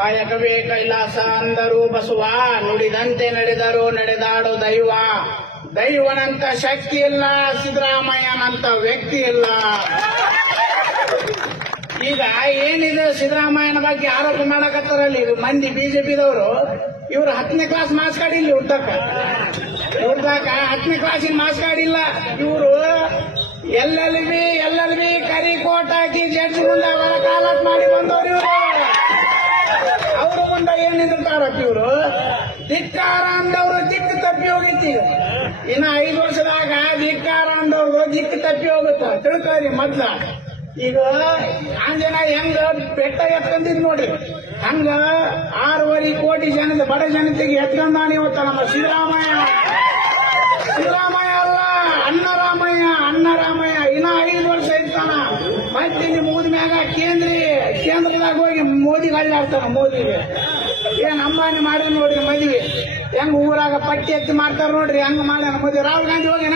ಕಾಯಕವೇ ಕೈಲಾಸ ಅಂದರು ಬಸುವ. ನುಡಿದಂತೆ ನಡೆದರು ನಡೆದಾಡು ದೈವ. ದೈವನಂತ ಶಕ್ತಿ ಇಲ್ಲ, ಸಿದ್ದರಾಮಯ್ಯನಂತ ವ್ಯಕ್ತಿ ಇಲ್ಲ. ಈಗ ಏನಿದೆ ಸಿದ್ದರಾಮಯ್ಯನ ಬಗ್ಗೆ ಆರೋಪ ಮಾಡಕತ್ತಾರಲ್ಲಿ? ಇದು ಮಂದಿ ಬಿಜೆಪಿದವರು. ಇವರು ಹತ್ತನೇ ಕ್ಲಾಸ್ ಮಾಸ್ ಕಾರ್ಡ್ ಇಲ್ಲಿ ಹುಟ್ಟಕ್ಕ. ಹುಡ್ದಾಕ ಹತ್ತನೇ ಕ್ಲಾಸಿನ ಮಾಸ್ ಇಲ್ಲ. ಇವರು ಎಲ್ಲೆಲ್ಲಿ L B L L B ಕರಿ ಕೋಟ್ ಹಾಕಿ ಜಡ್ಜ್ ಮುಂದೆ ಅವರ ಮಾಡಿ ಬಂದವರು ಇವರು. ಏನಿರ್ತಾರಪ್ಪ ಇವರು ಧಿಕ್ಕಾರ ಅಂದವರು ದಿಕ್ಕು ತಪ್ಪಿ ಹೋಗೈತಿ. ಇನ್ನ ಐದು ವರ್ಷದಾಗ ಧಿಕ್ಕಾರ ಅಂದವ್ರು ದಿಕ್ಕು ತಪ್ಪಿ ಹೋಗುತ್ತ. ತಿಳ್ಕೊರಿ ಮೊದ್ಲ. ಈಗ ಆಂಜನ ಹೆಂಗ ಬೆಟ್ಟ ಎತ್ಕೊಂಡಿದ್ ನೋಡ್ರಿ ಹಂಗ ಆರೂವರೆ ಕೋಟಿ ಜನತೆ ಬಡ ಜನತೆಗೆ ಎತ್ಕೊಂಡಾನ ಇವತ್ತ ನಮ್ಮ ಸಿದ್ದರಾಮಯ್ಯ. ಸಿದ್ದರಾಮಯ್ಯ ಅಲ್ಲ ಅನ್ನರಾಮಯ್ಯ ಅನ್ನರಾಮಯ್ಯ ಇನ್ನ ಐದು ವರ್ಷ ಇರ್ತಾನ. ಮತ್ತೆ ಇಲ್ಲಿ ಮ್ಯಾಗ ಕೇಂದ್ರಿ, ಕೇಂದ್ರದಾಗ ಹೋಗಿ ಮೋದಿಗೆ ಅಳ್ಳಾಡ್ತಾನ ಮೋದಿಗೆ. ಏನ್ ಅಂಬಾನಿ ಮಾಡಿದ್ರು ನೋಡ್ರಿ ಮದ್ವಿ. ಹೆಂಗ್ ಊರಾಗ ಪಟ್ಟಿ ಎತ್ತಿ ಮಾಡ್ತಾರ ನೋಡ್ರಿ, ಹೆಂಗ್ ಮಾಡ್ಯಾನ ಮದ್ವಿ. ರಾಹುಲ್ ಗಾಂಧಿ ಹೋಗಿ